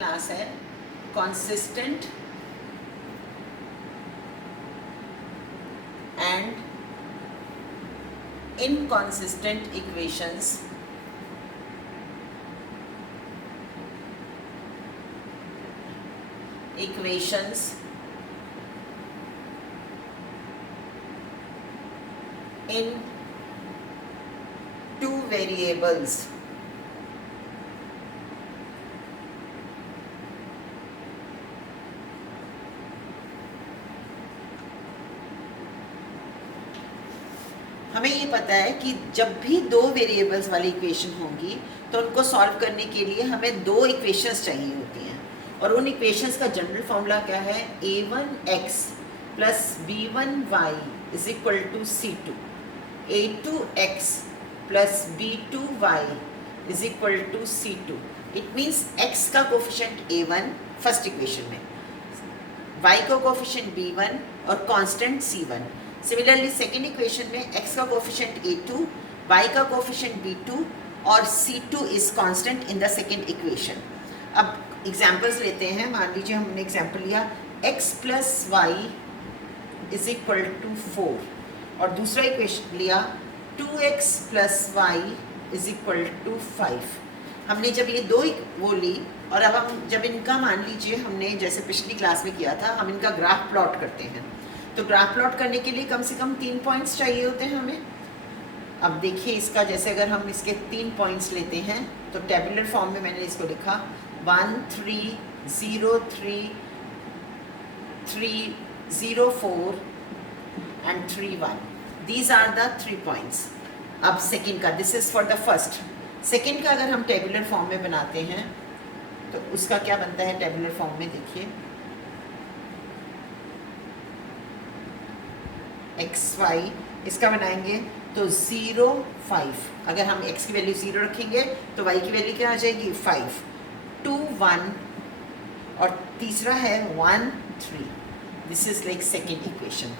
Class है consistent and inconsistent equations in two variables. हमें ये पता है कि जब भी दो वेरिएबल्स वाली इक्वेशन होंगी तो उनको सॉल्व करने के लिए हमें दो इक्वेशंस चाहिए होती हैं, और उन इक्वेशंस का जनरल फॉर्मूला क्या है? a1x plus b1y is equal to c2, a2x plus b2y is equal to c2. It means x का कोफिशिएंट a1 फर्स्ट इक्वेशन में, y का कोफिशिएंट b1 और constant c1. Similarly second equation में x का coefficient a2, y का coefficient b2 और c2 is constant in the second equation. अब examples लेते हैं. मान लीजिए हमने एग्जांपल लिया x plus y is equal to 4 और दूसरा इक्वेशन लिया 2x plus y is equal to 5. हमने जब ये दो वो ली और अब हम जब इनका मान लीजिए हमने जैसे पिछली क्लास में किया था, हम इनका ग्राफ प्लॉट करते हैं. तो ग्राफ प्लॉट करने के लिए कम से कम 3 पॉइंट्स चाहिए होते हैं हमें. अब देखिए इसका, जैसे अगर हम इसके 3 पॉइंट्स लेते हैं तो टेबुलर फॉर्म में मैंने इसको लिखा 1 3 0 3 3 0 4 and 3 1. These are the 3 points. अब सेकेंड का, this is for the first. Second का अगर हम टेबुलर फॉर्म में बनाते हैं तो उसका क्या बनता है टेबुलर फॉर्म में? देखिए एक्स वाई इसका बनाएंगे तो 0 5. अगर हम x की वैल्यू 0 रखेंगे तो y की वैल्यू क्या आ जाएगी? 5 2 1 और तीसरा है 1 3. This is like second equation.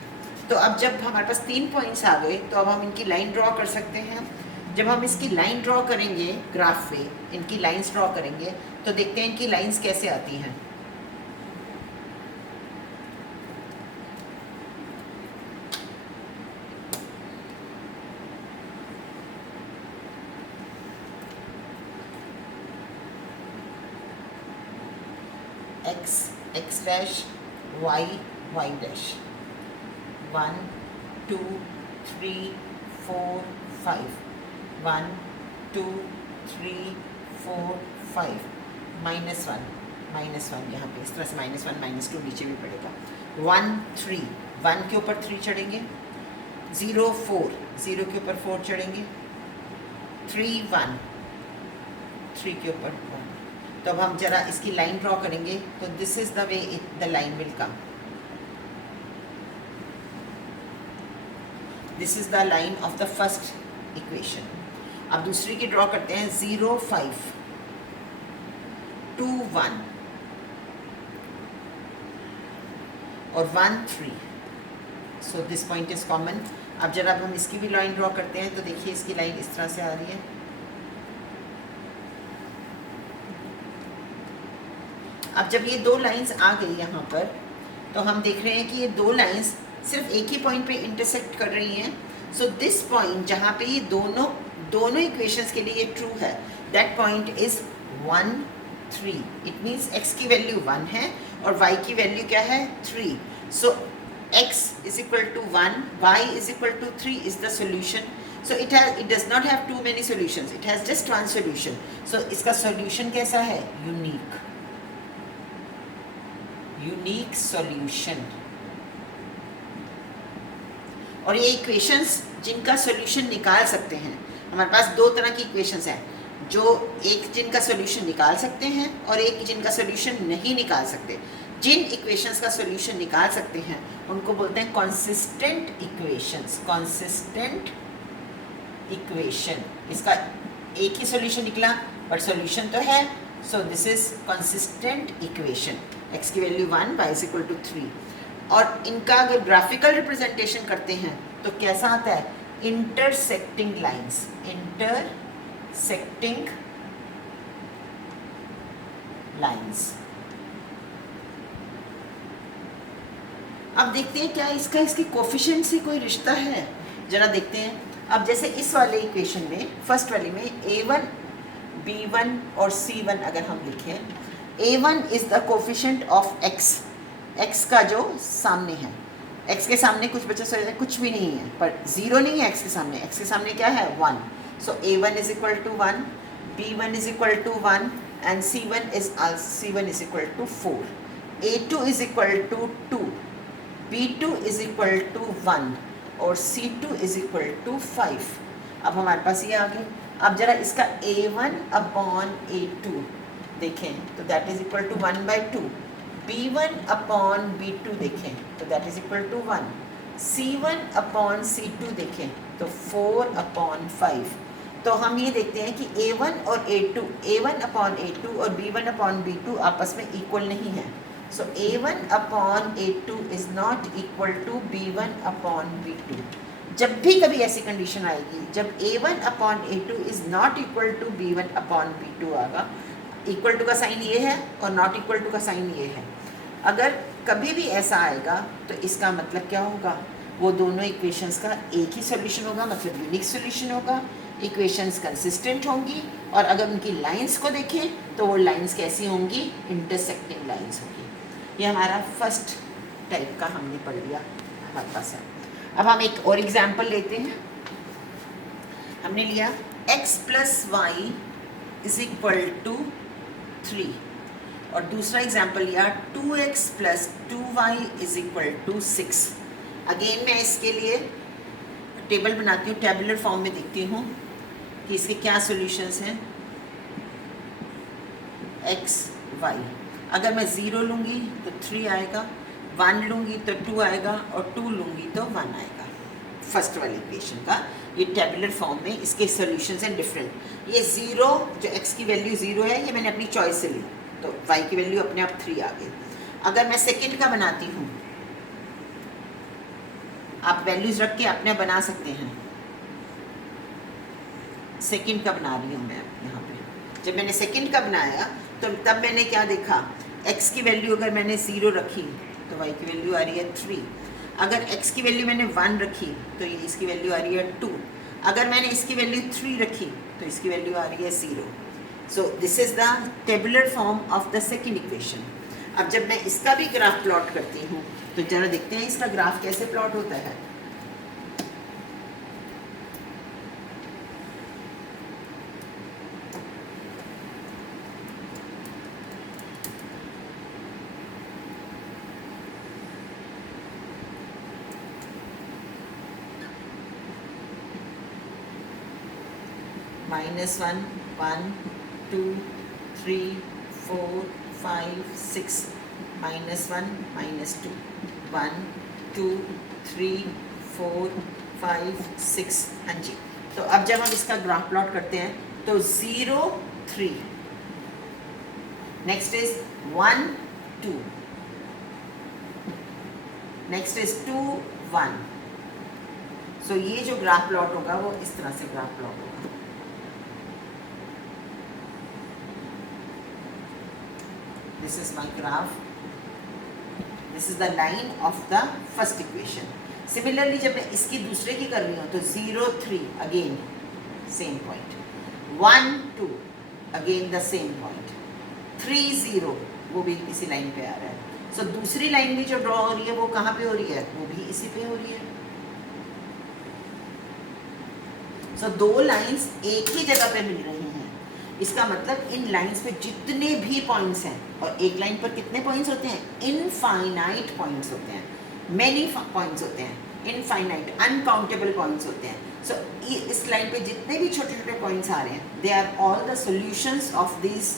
तो अब जब हमारे पास 3 पॉइंट्स आ गए तो अब हम इनकी लाइन ड्रॉ कर सकते हैं. जब हम इसकी लाइन ड्रॉ करेंगे ग्राफ पे, इनकी लाइंस ड्रॉ करेंगे तो देखते हैं इनकी लाइंस कैसे आती हैं. x x dash y y dash 1 2 3 4 5 1 2 3 4 5 -1 यहाँ पे इस तरह से -1 -2 नीचे भी पड़ेगा. 1 3 1 के ऊपर 3 चढ़ेंगे. 0 4 0 के ऊपर 4 चढ़ेंगे. 3 1 3 के ऊपर 1. तो अब हम जरा इसकी लाइन ड्रॉ करेंगे तो this is the way the line will come. This is the line of the first equation. अब दूसरी की ड्रॉ करते हैं. 0 5 2 1 और 1 3. So this point is common. अब जरा अब हम इसकी भी लाइन ड्रॉ करते हैं तो देखिए इसकी लाइन इस तरह से आ रही है. अब जब ये दो लाइंस आ गई यहाँ पर तो हम देख रहे हैं कि ये दो लाइंस सिर्फ एक ही पॉइंट पे इंटरसेक्ट कर रही हैं. सो दिस पॉइंट जहाँ पे ये दोनों इक्वेशंस के लिए ये ट्रू है, that point is 1 3. It means x की वैल्यू 1 है और y की वैल्यू क्या है? 3. So x is equal to 1, y is equal to 3 is the solution. So it does not have too many solutions, it has just one solution. So इसका solution कैसा है? Unique solution. और ये equations जिनका solution निकाल सकते हैं, हमारे पास दो तरह की इक्वेशंस हैं, जो एक जिनका सॉल्यूशन निकाल सकते हैं और एक जिनका सॉल्यूशन नहीं निकाल सकते. जिन इक्वेशंस का सॉल्यूशन निकाल सकते हैं उनको बोलते हैं कंसिस्टेंट इक्वेशंस. कंसिस्टेंट इक्वेशन, इसका एक ही सॉल्यूशन निकला बट सॉल्यूशन तो है. So this is consistent equation. x की value 1, y is equal to 3. और इनका अगर ग्राफिकल रिप्रेजेंटेशन करते हैं तो कैसा आता है? Intersecting lines. Intersecting lines. अब देखते हैं क्या इसका इसके कोफिशिएंट से कोई रिश्ता है, जरा देखते हैं। अब जैसे इस वाले इक्वेशन में, फर्स्ट वाले में a1, b1 और c1 अगर हम लिखें, a1 is the coefficient of x, x का जो सामने है, x के सामने कुछ बचा सो कुछ भी नहीं है, पर जीरो नहीं है x के सामने, x के सामने क्या है 1, so a1 is equal to 1, b1 is equal to 1 and c1 is equal to 4, a2 is equal to 2, b2 is equal to 1 और c2 इज इक्वल टू 5। अब हमारे पास ये आ गए। अब जरा इसका a1 अपॉन a2 देखें तो that is equal to 1/2, b1 upon b2 देखें तो that is equal to 1, c1 upon c2 देखें तो 4/5। तो हम ये देखते हैं कि a1 और a2, a1 अपॉन a2 और b1 अपॉन b2 आपस में इक्वल नहीं है। So a1 upon a2 is not equal to b1 upon b2। जब भी कभी ऐसी कंडीशन आएगी जब a1 upon a2 is not equal to b1 upon b2 आगा, इक्वल टू का साइन ये है और नॉट इक्वल टू का साइन ये है। अगर कभी भी ऐसा आएगा तो इसका मतलब क्या होगा, वो दोनों इक्वेशंस का एक ही सॉल्यूशन होगा, मतलब यूनिक सॉल्यूशन होगा, इक्वेशंस कंसिस्टेंट होंगी, और अगर उनकी लाइंस को देखें तो वो लाइंस कैसी होंगी, इंटरसेक्टिंग लाइंस होंगी। ये हमारा फर्स्ट टाइप का हमने पढ़ लिया, हमारे पास है। अब हम एक और एग्जाम्पल लेते हैं। हमने लिया x plus y is equal to 3 और दूसरा एग्जाम्पल लिया 2x plus 2y is equal to 6। Again मैं इसके लिए टेबल बनाती हूँ, टेबुलर फॉर्म में देखती हूँ कि इसके क्या सॉल्यूशंस हैं। x y, अगर मैं 0 लूँगी तो 3 आएगा, 1 लूँगी तो 2 आएगा और 2 लूँगी तो 1 आएगा। फर्स्ट वाली इक्वेशन का ये टेबुलर फॉर्म में इसके सॉल्यूशंस हैं डिफरेंट। ये 0 जो x की वैल्यू 0 है ये मैंने अपनी चॉइस से ली, तो y की वैल्यू अपने आप 3 आ गई। अगर मैं सेकंड का बनाती हूँ, आप वैल्यूज रख के अपने बना सकते हैं। सेकंड का बना रही हूँ मैं यहाँ पे। जब मैंने सेकंड का बनाया तो तब मैंने क्या देखा, x की वैल्यू अगर मैंने 0 रखी तो y की वैल्यू आ रही है 3, अगर x की वैल्यू मैंने 1 रखी तो ये इसकी वैल्यू आ रही है 2, अगर मैंने इसकी वैल्यू 3 रखी तो इसकी वैल्यू आ रही है 0। So this is the tabular form of the second equation. अब जब मैं इसका भी ग्राफ प्लॉट करती हूँ तो जरा देखते हैं इसका ग्राफ कैसे प्लॉट होता है। -1 1 2 3 4 5 6 -1 -2 1 2 3 4 5 6। हाँ जी, तो अब जब हम इसका ग्राफ प्लॉट करते हैं तो 0 3, नेक्स्ट इज 1 2, नेक्स्ट इज 2 1। सो ये जो ग्राफ प्लॉट होगा वो इस तरह से ग्राफ प्लॉट होगा। This is my graph. This is the line of the first equation. Similarly, जब मैं इसकी दूसरे की कर रही हूँ तो 0 3 again same point, 1 2 again the same point, 3 0 वो भी इसी लाइन पे आ रहा है। So दूसरी लाइन भी जो ड्रॉ हो रही है वो कहाँ पे हो रही है, वो भी इसी पे हो रही है। So दो लाइंस एक ही जगह पे मिल रही हैं। इसका मतलब इन लाइंस पे जितने भी पॉइंट्स हैं, और एक लाइन पर कितने पॉइंट्स होते हैं, इनफाइनाइट पॉइंट्स होते हैं, मैनी पॉइंट्स होते हैं, इनफाइनाइट अनकाउंटेबल पॉइंट्स होते हैं। सो इस लाइन पे जितने भी छोटे छोटे पॉइंट्स आ रहे हैं they are all the solutions of this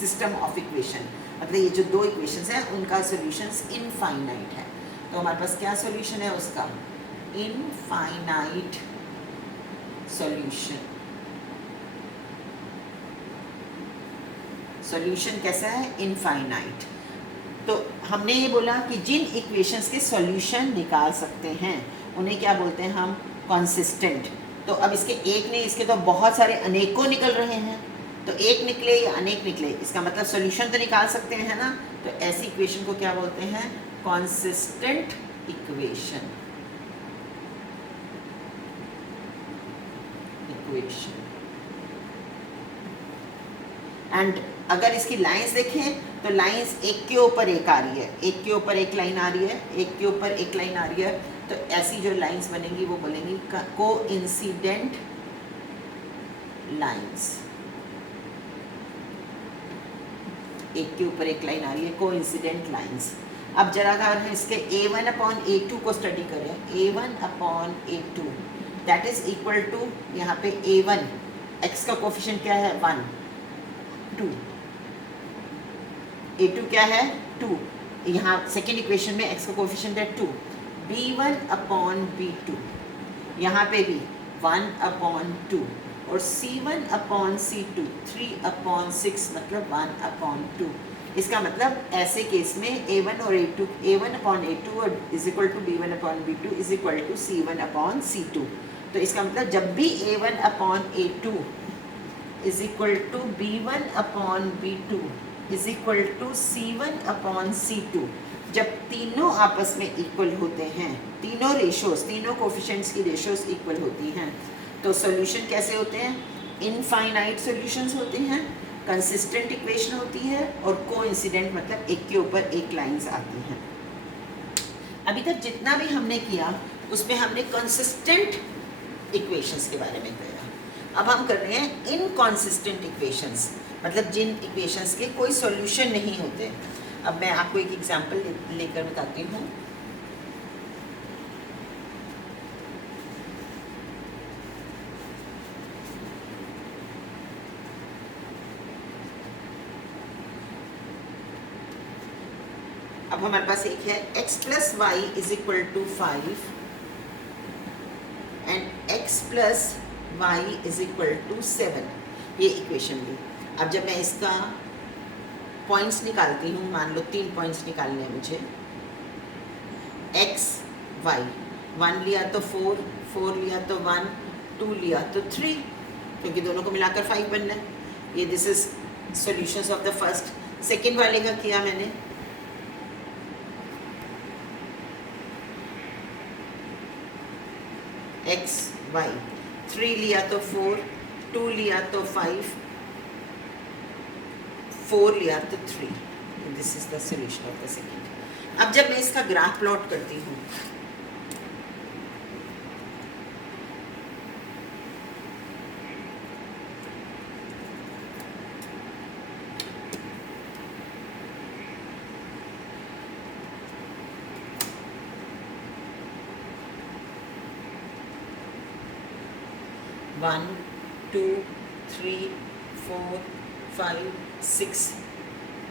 system of equation. मतलब ये जो दो इक्वेशंस हैं उनका सॉल्यूशंस इनफाइनाइट है। तो हमारे पास क्या सॉल्यूशन है उसका, इनफाइनाइट सॉल्यूशन। सॉल्यूशन कैसा है, इनफाइनाइट। तो हमने ये बोला कि जिन इक्वेशंस के सॉल्यूशन निकाल सकते हैं उन्हें क्या बोलते हैं हम, कंसिस्टेंट। तो अब इसके एक नहीं, इसके तो बहुत सारे अनेकों निकल रहे हैं। तो एक निकले या अनेक निकले, इसका मतलब सॉल्यूशन तो निकाल सकते हैं ना। तो ऐसी इक्वेशन को क्या बोलते हैं? Consistent equation. एंड अगर इसकी लाइंस देखें तो लाइंस एक के ऊपर एक आ रही है, एक के ऊपर एक लाइन आ रही है, एक के ऊपर एक लाइन आ रही है। तो ऐसी जो लाइंस बनेंगी वो बोलेंगी कोइंसिडेंट लाइंस। एक के ऊपर एक लाइन आ रही है, कोइंसिडेंट लाइंस। अब जरा अगर हम इसके a1/a2 को स्टडी करें, a1/a2 that is equal to, यहाँ पे a1 x का कोफिशिएंट क्या है? 1 2, a2 क्या है? 2। यहाँ सेकेंड इक्वेशन में x का कोफिशिएंट है 2, b1/b2 यहाँ पे भी 1/2 और c1/c2 3/6 मतलब 1/2। इसका मतलब ऐसे केस में a1 और a2 a1/a2 is equal to b1/b2 is equal to c1/c2। तो इसका मतलब जब भी a1/a2 is equal to b1/b2 is equal to c1/c2, जब तीनों आपस में इक्वल होते हैं, तीनों रेशोस, तीनों कोफिशिएंट्स की रेशोस इक्वल होती हैं, तो सॉल्यूशन कैसे होते हैं? इनफाइनाइट सॉल्यूशंस होते हैं, कंसिस्टेंट इक्वेशन होती है और कोइंसिडेंट मतलब एक के ऊपर एक लाइंस आती हैं। अभी तक जितना भी हमने किया उसमें हमने कंसिस्टेंट इक्वेशंस के बारे में किया। अब हम कर रहे हैं इनकॉन्सिस्टेंट इक्वेशंस, मतलब जिन इक्वेशंस के कोई सॉल्यूशन नहीं होते। अब मैं आपको एक एग्जांपल लेकर बताती हूँ। अब हमारे पास एक है x + y = 5 and x + y = 7, ये इक्वेशन ली। अब जब मैं इसका पॉइंट्स निकालती हूँ, मान लो 3 पॉइंट्स निकालने हैं मुझे, x y, 1 लिया तो 4, 4 लिया तो 1, 2 लिया तो 3, क्योंकि दोनों को मिलाकर 5 बनना है। ये this is solutions of the first. Second वाले का किया मैंने, x y, 3 लिया तो 4, 2 लिया तो 5, 4 लिया तो 3। This is the solution of the second. अब जब मैं इसका ग्राफ प्लॉट करती हूँ, वन 2 3 4 5 6,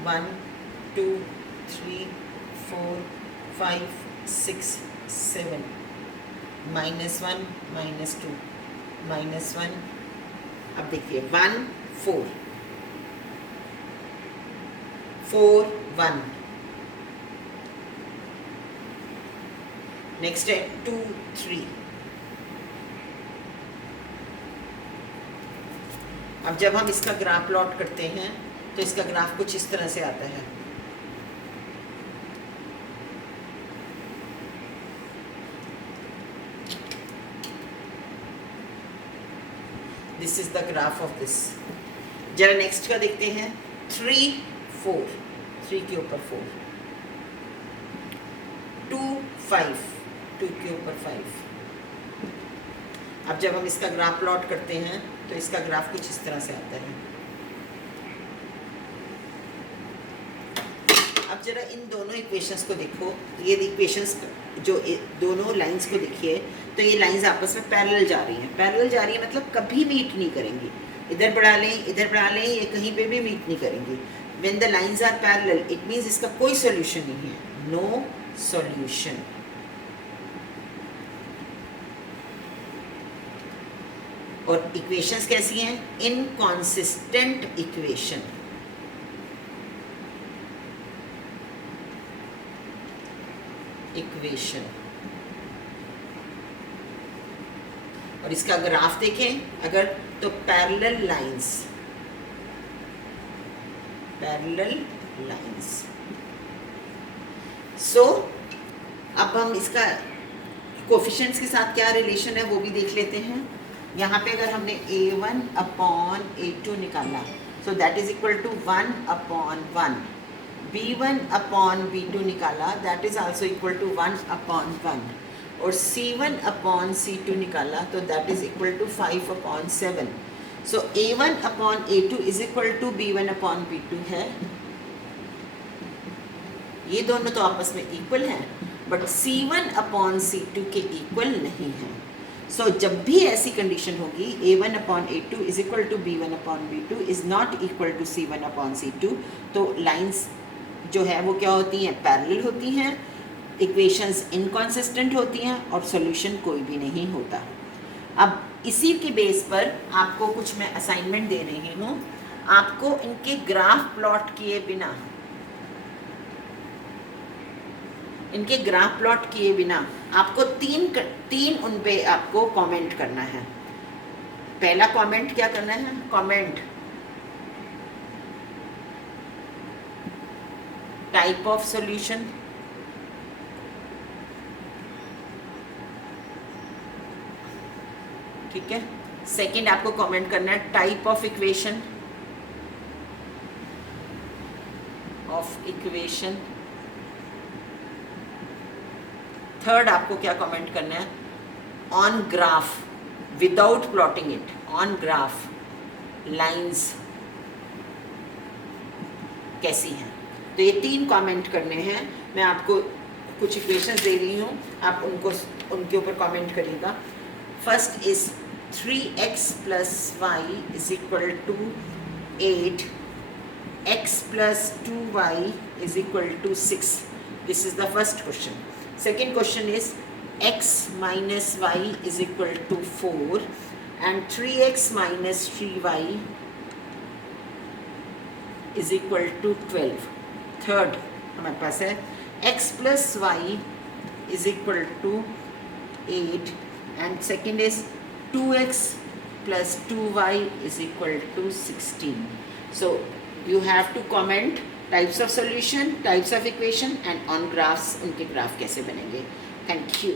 1 2 3 4 5 6 7, -1 -2 -1। अब देखिए 1 4 4 1, नेक्स्ट है 2 3। अब जब हम इसका ग्राफ प्लॉट करते हैं तो इसका ग्राफ कुछ इस तरह से आता है। This is the graph of this. जरा नेक्स्ट का देखते हैं, 3 4, 3 के ऊपर 4, 2 5, 2 के ऊपर 5। अब जब हम इसका ग्राफ प्लॉट करते हैं तो इसका ग्राफ कुछ इस तरह से आता है। अब जरा इन दोनों इक्वेशंस को देखो, ये इक्वेशंस जो दोनों लाइंस को देखिए, तो ये लाइंस आपस में पैरेलल जा रही हैं। पैरेलल जा रही है मतलब कभी मीट नहीं करेंगी, इधर बढ़ा लें इधर बढ़ा लें, ये कहीं पे भी मीट नहीं करेंगी। When the lines are parallel it means इसका कोई सॉल्यूशन नहीं है, नो सॉल्यूशन। और इक्वेशंस कैसी हैं? Inconsistent equation. और इसका ग्राफ देखें अगर, तो पैरेलल लाइंस पैरेलल लाइंस। सो अब हम इसका कोफिशिएंट्स के साथ क्या रिलेशन है वो भी देख लेते हैं। यहाँ पे अगर हमने A1 अपॉन A2 निकाला, so that is equal to 1 upon 1। B1 upon B2 निकाला, that is also equal to 1 upon 1। और C1 अपॉन C2 निकाला तो that is equal to 5 upon 7। So A1 upon A2 is equal to B1 upon B2 है। ये दोनों तो आपस में इक्वल हैं, बट C1 अपॉन C2 के इक्वल नहीं है। सो जब भी ऐसी कंडीशन होगी A1 upon A2 is equal to B1 upon B2 is not equal to C1 upon C2, तो लाइंस जो है वो क्या होती हैं, पैरेलल होती हैं, इक्वेशंस इनकॉन्सिस्टेंट होती हैं और सॉल्यूशन कोई भी नहीं होता। अब इसी के बेस पर आपको कुछ मैं असाइनमेंट दे रही हूँ। आपको इनके ग्राफ प्लॉट किए बिना, इनके ग्राफ प्लॉट किए बिना आपको तीन उन पे आपको कमेंट करना है। पहला कमेंट क्या करना है, कमेंट टाइप ऑफ सॉल्यूशन, ठीक है। सेकंड आपको कमेंट करना है टाइप ऑफ इक्वेशन, थर्ड आपको क्या कमेंट करना है, on graph without plotting it, on graph lines कैसी हैं। तो ये तीन कमेंट करने हैं। मैं आपको कुछ इक्वेशंस दे रही हूँ, आप उनके ऊपर कमेंट करिएगा। First is 3x plus y is equal to 8, x plus 2y is equal to 6। This is the first question. Second question is x minus y is equal to 4 and 3x minus 3y is equal to 12. Third हमारे पास है x plus y is equal to 8 and second is 2x plus 2y is equal to 16. So you have to comment types of solution, types of equation and on graphs, उनके graph कैसे बनेंगे। Thank you.